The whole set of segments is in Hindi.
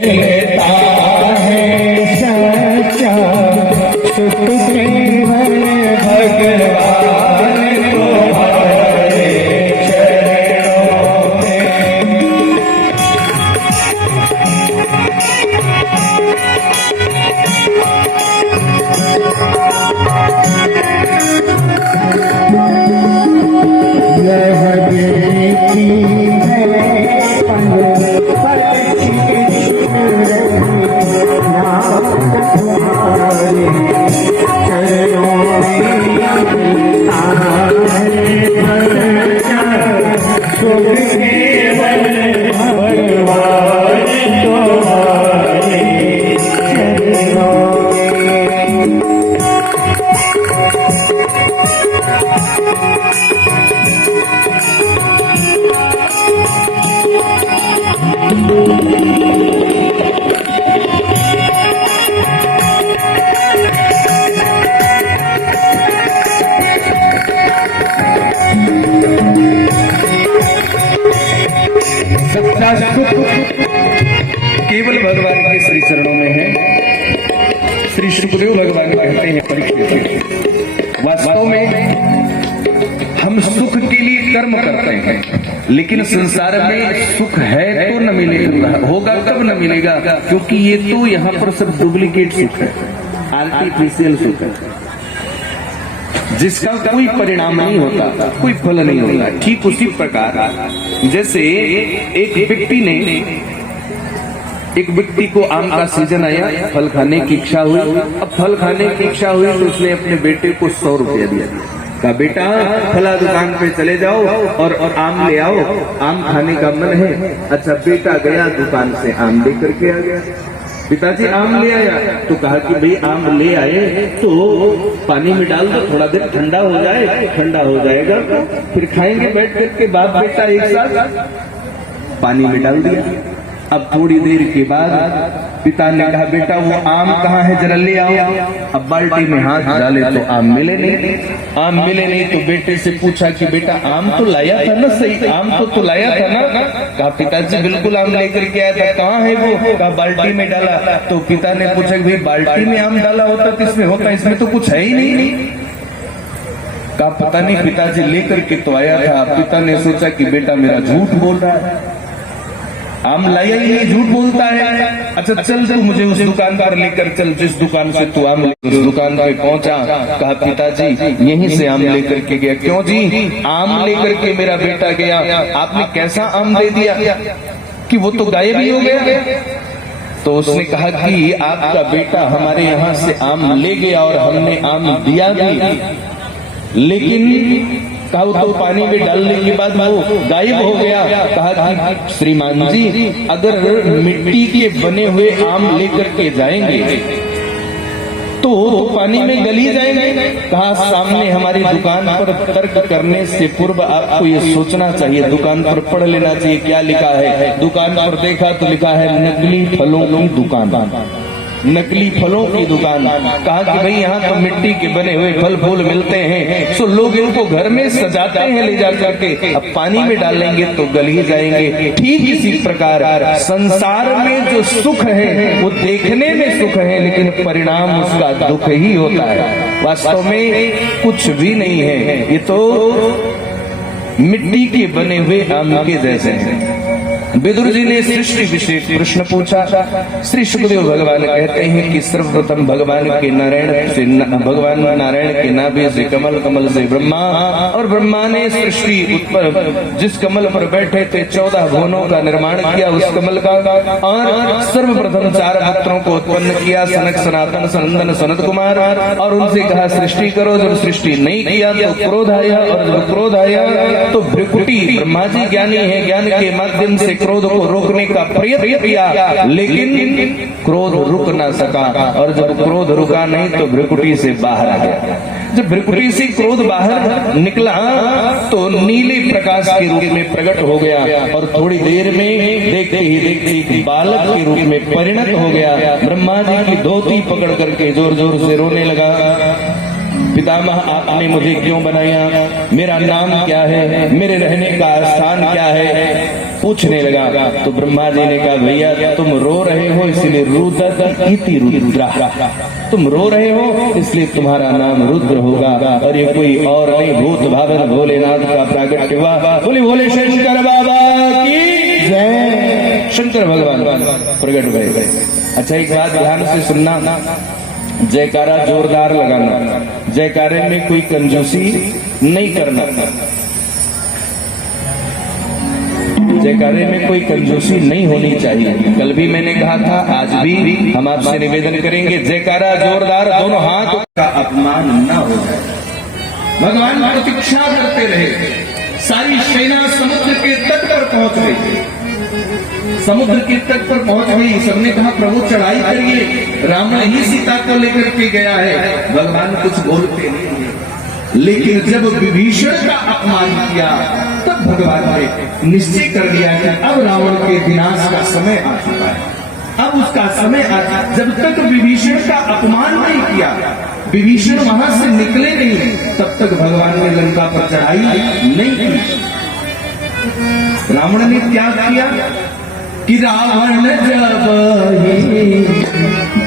लेता है सच्चा सुख केवल भगवान तुम्हारे चरणों में। यह देखी है केवल भगवान के श्री चरणों में है। श्री सुखदेव भगवान कहते हैं परीक्षित, वास्तव में हम सुख के लिए कर्म करते हैं, लेकिन संसार में सुख है तो न मिलेगा, होगा कब न मिलेगा, क्योंकि ये तो यहाँ पर सब डुप्लीकेट सुख है, आर्टिफिशियल सुख है, जिसका कोई परिणाम नहीं होता, कोई फल नहीं होता। ठीक उसी प्रकार जैसे एक व्यक्ति को आम का सीजन आया, फल खाने की इच्छा हुई। अब फल खाने की इच्छा हुई तो उसने अपने बेटे को 100 रुपया दिया, कहा बेटा फला दुकान पे चले जाओ और आम ले आओ, आम खाने का मन है। अच्छा, बेटा गया दुकान से आम लेकर के आ गया। पिताजी आम ले आया तो कहा कि भाई आम ले आए तो पानी में डाल दो, थोड़ा देर ठंडा हो जाए, ठंडा हो जाएगा फिर खाएंगे बैठ करके। बाप बेटा एक साथ पानी में डाल दिया। अब थोड़ी देर के बाद पिता ने कहा बेटा वो आम कहाँ है, जरा ले आओ। अब बाल्टी में हाथ डाले तो आम मिले नहीं। तो बेटे से पूछा कि बेटा आम तो लाया था ना, सही आम तो लाया था ना। कहा पिताजी बिल्कुल आम लेकर के आया था। कहाँ है वो? कहा बाल्टी में डाला। तो पिता ने पूछा भाई बाल्टी में आम डाला होता तो इसमें होता, इसमें तो कुछ है ही नहीं। कहा पता नहीं, पिताजी लेकर के तो आया था। पिता ने सोचा कि बेटा मेरा झूठ बोल रहा है, आम लाया ही नहीं, झूठ बोलता है। अच्छा चल तू मुझे उस दुकान पर लेकर चल, जिस दुकान से तू आम उस दुकान पे पहुंचा। कहा पिताजी यहीं से आम लेकर के गया। क्यों जी? आम लेकर के मेरा बेटा गया, आपने कैसा आम दे दिया कि वो तो गायब ही हो गया। तो उसने कहा कि आपका बेटा हमारे यहाँ से आम ले गया और हमने आम दिया भी, लेकिन कहा तो पानी में डालने के बाद वो गायब हो गया। कहा कि श्रीमान जी अगर मिट्टी के बने हुए आम लेकर के जाएंगे तो पानी में गल ही जाएंगे। कहा सामने हमारी दुकान पर तर्क करने से पूर्व आपको ये सोचना चाहिए, दुकान पर पढ़ लेना चाहिए क्या लिखा है। दुकान पर देखा तो लिखा है नकली फलों की दुकान, नकली फलों की दुकान। कहा कि भाई यहाँ तो मिट्टी के बने हुए फल फूल मिलते हैं, सो लोग इनको घर में सजाते हैं ले जा करके, अब पानी में डालेंगे तो गल ही जाएंगे। ठीक इसी प्रकार संसार में जो सुख है वो देखने में सुख है, लेकिन परिणाम उसका दुख ही होता है। वास्तव में कुछ भी नहीं है, ये तो मिट्टी के बने हुए आम के जैसे हैं। विदुर जी ने सृष्टि विशेष प्रश्न पूछा। श्री सुखदेव भगवान कहते हैं कि सर्वप्रथम भगवान नारायण के नाभि से कमल, कमल से ब्रह्मा, और ब्रह्मा ने सृष्टि उत्पन्न जिस कमल पर बैठे थे 14 भुवनों का निर्माण किया उस कमल का, और सर्वप्रथम 4 पुत्रों को उत्पन्न किया, सनक, सनातन, सनंदन, सनत कुमार, और उनसे कहा सृष्टि करो। जब सृष्टि नहीं किया तो क्रोध आया, और जब क्रोध आया तो भृकुटी, ब्रह्मा जी ज्ञानी है, ज्ञान के माध्यम से क्रोध को रोकने का प्रयत्न किया, लेकिन क्रोध रुक ना सका, और जब क्रोध रुका नहीं तो भृकुटी से बाहर आ गया। जब भृकुटी से क्रोध बाहर निकला तो नीले प्रकाश के रूप में प्रकट हो गया, और थोड़ी देर में देखते ही देखते बालक के रूप में परिणत हो गया। ब्रह्मा जी की धोती पकड़ करके जोर जोर से रोने लगा। पितामह आपने मुझे क्यों बनाया, मेरा नाम क्या है, मेरे रहने का स्थान क्या है, पूछने लगा। तो ब्रह्मा जी ने कहा भैया तुम रो रहे इसलिए रुदत इति रुद्रा। तुम रो रहे हो इसलिए तुम्हारा नाम रुद्र होगा, और ये कोई और नहीं, भूत भावन भोलेनाथ का प्रागट्य हुआ। बोले भोले शंकर बाबा की जय। शंकर भगवान प्रकट हुए। अच्छा, एक बात ध्यान से सुनना, जयकारा जोरदार लगाना, जयकारे में कोई कंजूसी नहीं करना, जयकारे में कोई कंजूसी नहीं होनी चाहिए। कल भी मैंने कहा था, आज भी हम आपसे निवेदन करेंगे, जयकारा जोरदार, दोनों हाथ का अपमान न हो जाए। भगवान प्रतीक्षा करते रहे, सारी सेना समुद्र के तट पर पहुंच गई। समुद्र के तट पर पहुंच गई, सबने कहा प्रभु चढ़ाई करिए, रावण ही सीता को लेकर के गया है। भगवान कुछ बोलते नहीं, लेकिन जब विभीषण का अपमान किया तब भगवान ने निश्चय कर लिया कि अब रावण के विनाश का समय आ चुका है, अब उसका समय आ। जब तक विभीषण का अपमान नहीं किया, विभीषण वहां से निकले नहीं, तब तक भगवान ने लंका पर चढ़ाई नहीं की। रावण ने क्या किया कि रावण जब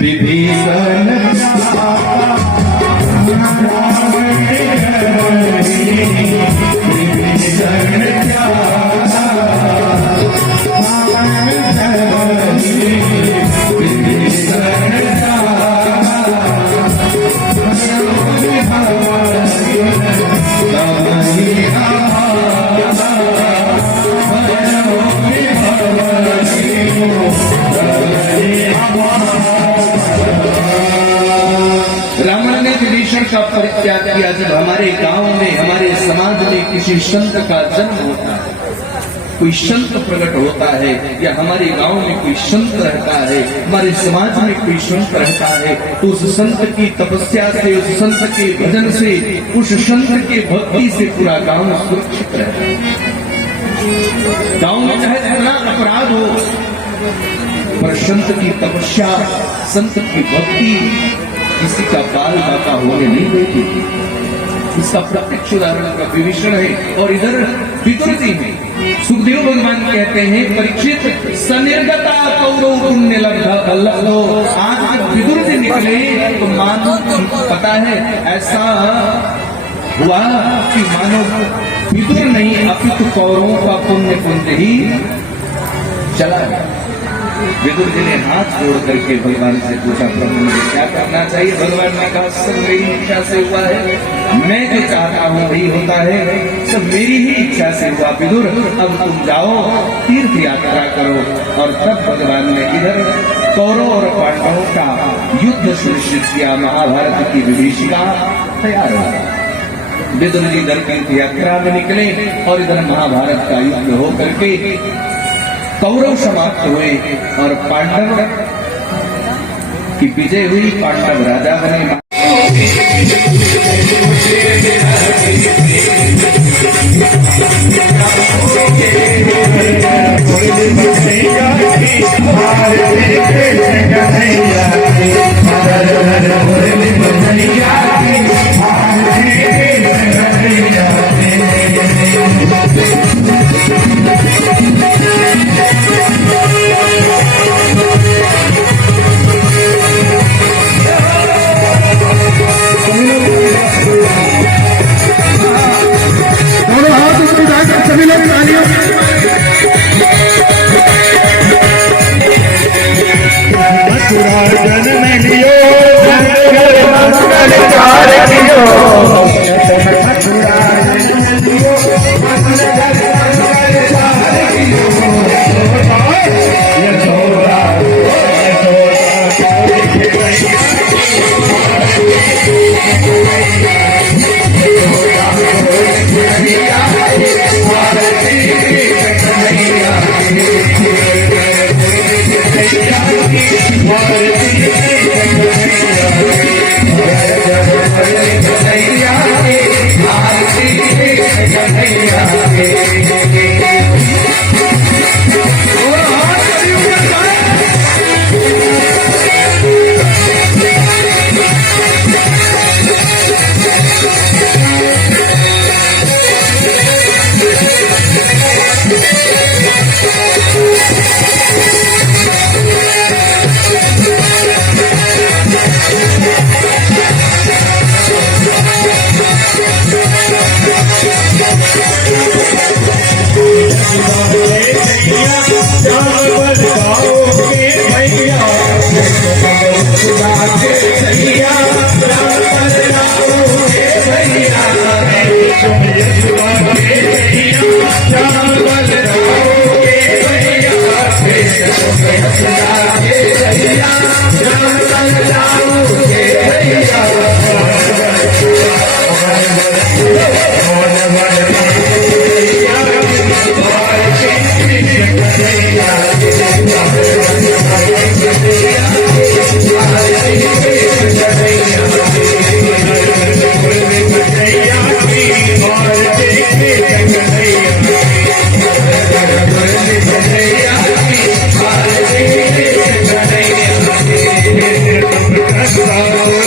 विभीषण का परित्याग किया। जब हमारे गांव में, हमारे समाज में किसी संत का जन्म होता है, कोई संत प्रकट होता है, या हमारे गांव में कोई संत रहता है, हमारे समाज में कोई संत रहता है, तो उस संत की तपस्या से, उस संत के भजन से, उस संत के भक्ति से पूरा गांव सुरक्षित रहता है। गांव में चाहे जितना अपराध हो, पर संत की तपस्या, संत की भक्ति किसी का बाल बाका होने नहीं देती। इसका प्रत्यक्ष उदाहरण का विभीषण है। और इधर विदुर जी में सुखदेव भगवान कहते हैं, परीक्षित सनिर्गता कौरव पुण्य लब्धो। आज विदुर जी निकले तो मानो पता है ऐसा हुआ कि मानो विदुर नहीं अपितु कौरवों का पुण्य पुण्य ही चला गया। विदुर जी ने हाथ जोड़ करके भगवान से पूछा, प्रभु मुझे क्या करना चाहिए? भगवान ने कहा, सब मेरी इच्छा से हुआ है, मैं जो चाहता हूँ वही होता है, सब मेरी ही इच्छा से हुआ। विदुर अब तुम जाओ, तीर्थ यात्रा करो। और तब भगवान ने इधर कौरव और पांडवों का युद्ध सुनिश्चित किया। महाभारत की विभीषिका तैयार हो। विदुर जी इधर तीर्थ यात्रा में निकले और इधर महाभारत का युद्ध हो करके कौरव समाप्त हुए और पांडव की विजय हुई। पांडव राजा बने। सभी लोग तालियों तुम कष्ट